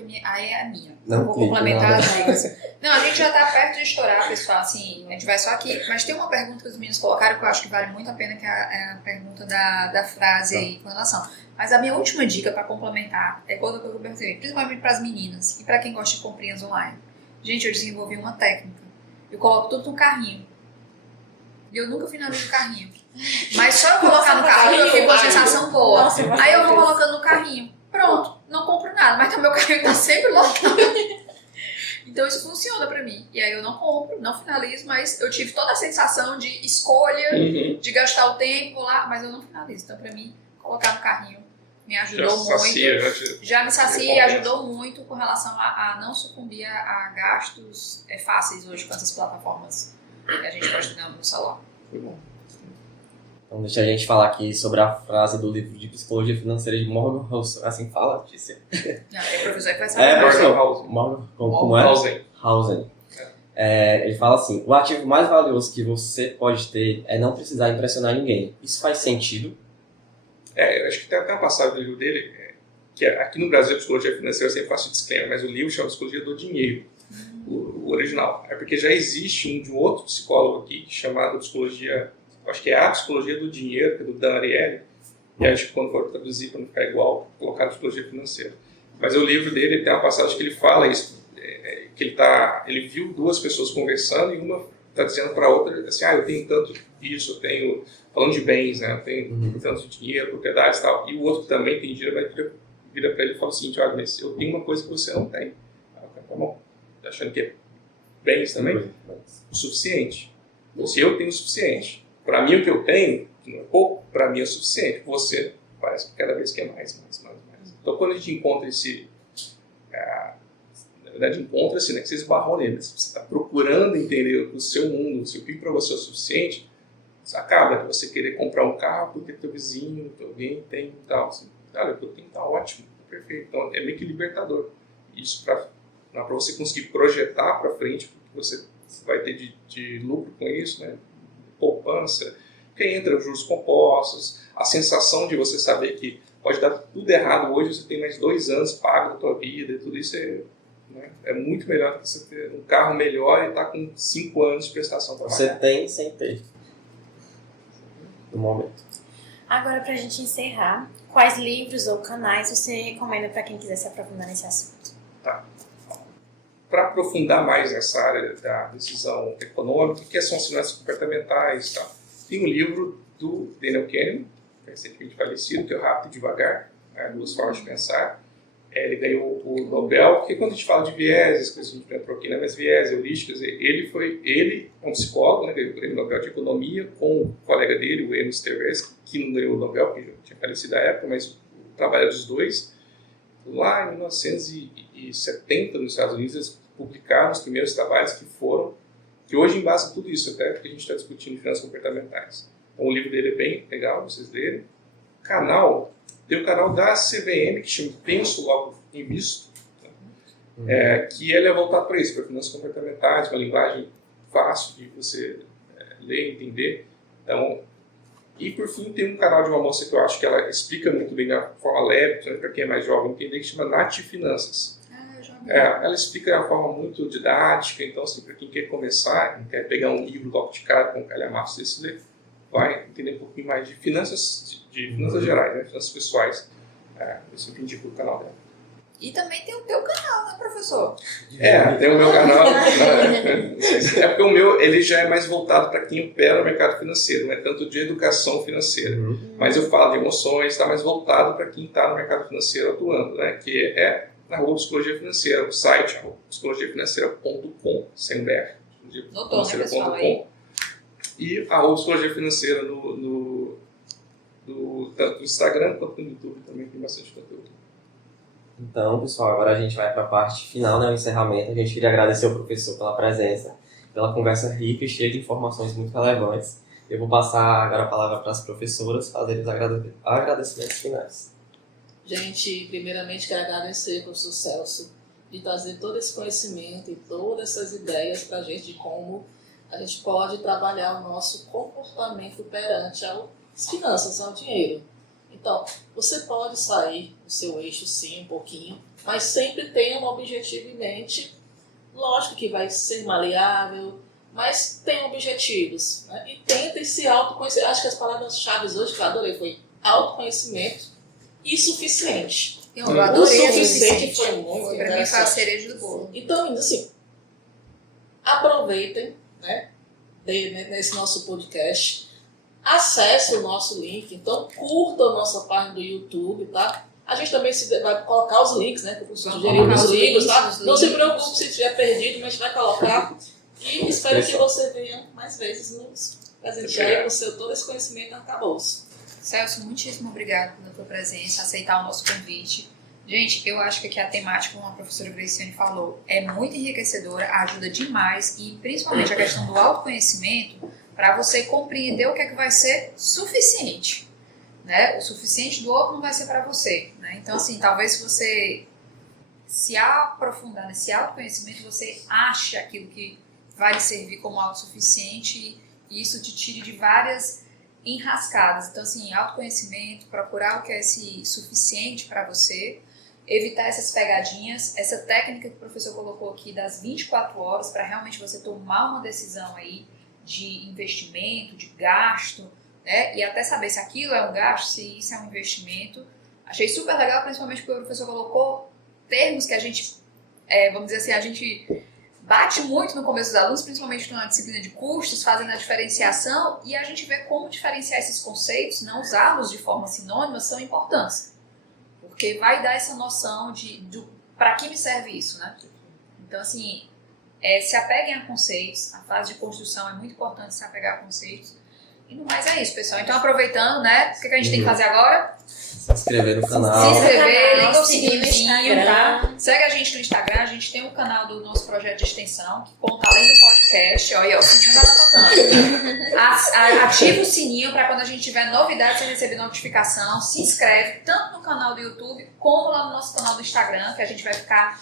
minha, aí é a minha. Não vou clique, complementar nada. as dicas. Não, a gente já tá perto de estourar, pessoal, assim, a gente vai só aqui, mas tem uma pergunta que os meninos colocaram que eu acho que vale muito a pena, que é a pergunta da frase aí com relação. Mas a minha última dica para complementar é coisa que eu percebi, principalmente para as meninas e para quem gosta de comprinhas online. Gente, eu desenvolvi uma técnica. Eu coloco tudo no carrinho. E eu nunca finalizo o carrinho. Mas só eu colocar no carrinho, eu fico com uma sensação boa. Aí eu vou colocando no carrinho. Pronto, não compro nada, mas o meu carrinho tá sempre lotado. Então isso funciona pra mim. E aí eu não compro, não finalizo, mas eu tive toda a sensação de escolha, de gastar o tempo lá, mas eu não finalizo. Então pra mim, colocar no carrinho me ajudou muito. Já me sacia e ajudou muito com relação a não sucumbir a gastos fáceis hoje com essas plataformas que a gente pode ter no celular. Foi bom. Então deixa a gente falar aqui sobre a frase do livro de Psicologia Financeira de Morgan Housel. Assim fala, Tícia? Não, é professor que vai saber. Professor. Morgan, como é? Housel. Ele fala assim, o ativo mais valioso que você pode ter é não precisar impressionar ninguém. Isso faz sentido? Eu acho que tem até uma passagem do livro dele, que aqui no Brasil a Psicologia Financeira, eu sempre faço disclaimer, mas o livro chama Psicologia do Dinheiro, o original. É porque já existe de um outro psicólogo aqui, chamado Psicologia, acho que é a Psicologia do Dinheiro, que é do Dan Ariely, e acho que quando for traduzir para não ficar igual, colocar Psicologia Financeira. Mas o livro dele tem uma passagem que ele fala isso, que ele viu duas pessoas conversando e uma está dizendo para a outra assim, eu tenho tanto disso, eu tenho, falando de bens, né, eu tenho tanto de dinheiro, propriedades e tal, e o outro também tem dinheiro, vai vira para ele e fala o seguinte, olha, mas eu tenho uma coisa que você não tem. Tá bom, tá achando que é bens também? O suficiente. Se eu tenho o suficiente, para mim o que eu tenho, que não é pouco, para mim é o suficiente, você parece que cada vez quer mais. Então quando a gente encontra esse, na verdade encontra-se, né, que você esbarrou nele, você está procurando entender o seu mundo, se o que para você é o suficiente, você acaba de você querer comprar um carro porque teu vizinho, alguém tem e tal, assim, cara, o que eu tenho tá ótimo, tá perfeito, então é meio que libertador, isso para você conseguir projetar para frente o que você vai ter de lucro com isso, né, poupança, que entra os juros compostos, a sensação de você saber que pode dar tudo errado hoje, você tem mais 2 anos pago da tua vida, e tudo isso é muito melhor do que você ter um carro melhor e estar com 5 anos de prestação para Você tem sem ter. no momento. Agora, pra gente encerrar, quais livros ou canais você recomenda para quem quiser se aprofundar nesse assunto? Para aprofundar mais nessa área da decisão econômica, o que são as finanças comportamentais e tal, tem um livro do Daniel Kahneman, recentemente falecido, que é o Rápido e Devagar, Duas Formas de Pensar. Ele ganhou o Nobel, porque quando a gente fala de vieses, que a gente entrou aqui, né, mas vieses, heurísticas, ele é um psicólogo, né, ganhou o Prêmio Nobel de Economia, com o colega dele, o Amos Tversky, que não ganhou o Nobel, porque já tinha falecido à época, mas o trabalho dos dois, lá em 1970, nos Estados Unidos, eles publicaram os primeiros trabalhos que hoje embasam tudo isso, até porque a gente está discutindo finanças comportamentais. Então o livro dele é bem legal, vocês lerem. Tem o canal da CVM, que chama Penso Logo em Misto, que ele é voltado para isso, para finanças comportamentais, uma linguagem fácil de você ler e entender. Então, e por fim tem um canal de uma moça que eu acho que ela explica muito bem de forma leve, para quem é mais jovem entender, que chama Nath Finanças. Ela explica de uma forma muito didática, então assim, para quem quer começar, quem quer pegar um livro logo de cara com um calhamaço desse, ler, vai entender um pouquinho mais de finanças, de finanças gerais, né, finanças pessoais. Eu sempre indico o canal dela. E também tem o teu canal, né, professor? Tem o meu canal. É porque o meu ele já é mais voltado para quem opera no mercado financeiro, não é tanto de educação financeira. Mas eu falo de emoções, está mais voltado para quem está no mercado financeiro atuando, né, que é na Psicologia Financeira, o site psicologiafinanceira.com, sem BR. Notou, né, pessoal, aí? E a Psicologia Financeira tanto no Instagram quanto no YouTube também tem bastante conteúdo. Então, pessoal, agora a gente vai para a parte final, né, o encerramento. A gente queria agradecer ao professor pela presença, pela conversa rica e cheia de informações muito relevantes. Eu vou passar agora a palavra para as professoras fazerem os agradecimentos finais. Gente, primeiramente quero agradecer ao professor Celso de trazer todo esse conhecimento e todas essas ideias para a gente de como a gente pode trabalhar o nosso comportamento perante as finanças, ao dinheiro. Então, você pode sair do seu eixo sim, um pouquinho, mas sempre tenha um objetivo em mente. Lógico que vai ser maleável, mas tenha objetivos, né? E tentem se autoconhecer. Acho que as palavras-chave hoje que eu adorei foi autoconhecimento e suficiente. Eu adorei o suficiente foi muito interessante. Para mim foi a cereja do bolo. Então, assim, aproveitem, né, nesse nosso podcast, acesse o nosso link, então curta a nossa página do YouTube, tá? A gente também vai colocar os links, né, que o professor sugeriu nos livros, tá? Não se preocupe se estiver perdido, mas a gente vai colocar e espero que você venha mais vezes nos presentear com todo esse conhecimento no arcabouço. Celso, muitíssimo obrigado pela tua presença, aceitar o nosso convite. Gente, eu acho que aqui a temática, como a professora Graciane falou, é muito enriquecedora, ajuda demais e principalmente a questão do autoconhecimento para você compreender o que é que vai ser suficiente, né? O suficiente do outro não vai ser para você, né? Então, assim, talvez se você se aprofundar nesse autoconhecimento, você ache aquilo que vai lhe servir como autossuficiente e isso te tire de várias enrascadas. Então, assim, autoconhecimento, procurar o que é esse suficiente para você, evitar essas pegadinhas, essa técnica que o professor colocou aqui das 24 horas para realmente você tomar uma decisão aí de investimento, de gasto, né? E até saber se aquilo é um gasto, se isso é um investimento. Achei super legal, principalmente porque o professor colocou termos que a gente, vamos dizer assim, a gente bate muito no começo dos alunos, principalmente na disciplina de custos, fazendo a diferenciação, e a gente vê como diferenciar esses conceitos, não usá-los de forma sinônima, são importantes. Porque vai dar essa noção de para que me serve isso, né? Então, assim, se apeguem a conceitos, a fase de construção é muito importante se apegar a conceitos. E no mais é isso, pessoal. Então, aproveitando, né? O que a gente tem que fazer agora? Se inscrever no canal. Se inscrever, liga o seguir no sininho, Instagram. tá? Segue a gente no Instagram, a gente tem um canal do nosso projeto de extensão, que conta além do podcast. Olha, o sininho já tá tocando. Ativa o sininho para quando a gente tiver novidades, você receber notificação. Se inscreve tanto no canal do YouTube como lá no nosso canal do Instagram, que a gente vai ficar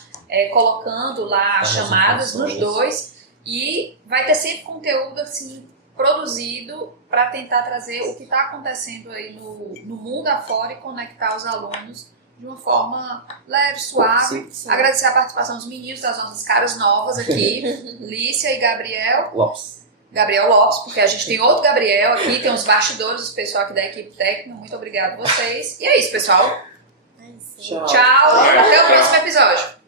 colocando lá chamadas nos dois. E vai ter sempre conteúdo assim produzido para tentar trazer o que está acontecendo aí no mundo afora e conectar os alunos de uma forma leve, suave. Sim. Agradecer a participação dos meninos, das nossas caras novas aqui, Lícia e Gabriel. Lopes. Gabriel Lopes, porque a gente tem outro Gabriel aqui, tem os bastidores, o pessoal aqui da equipe técnica. Muito obrigado a vocês. E é isso, pessoal. É isso. Tchau. Tchau. Até o próximo episódio.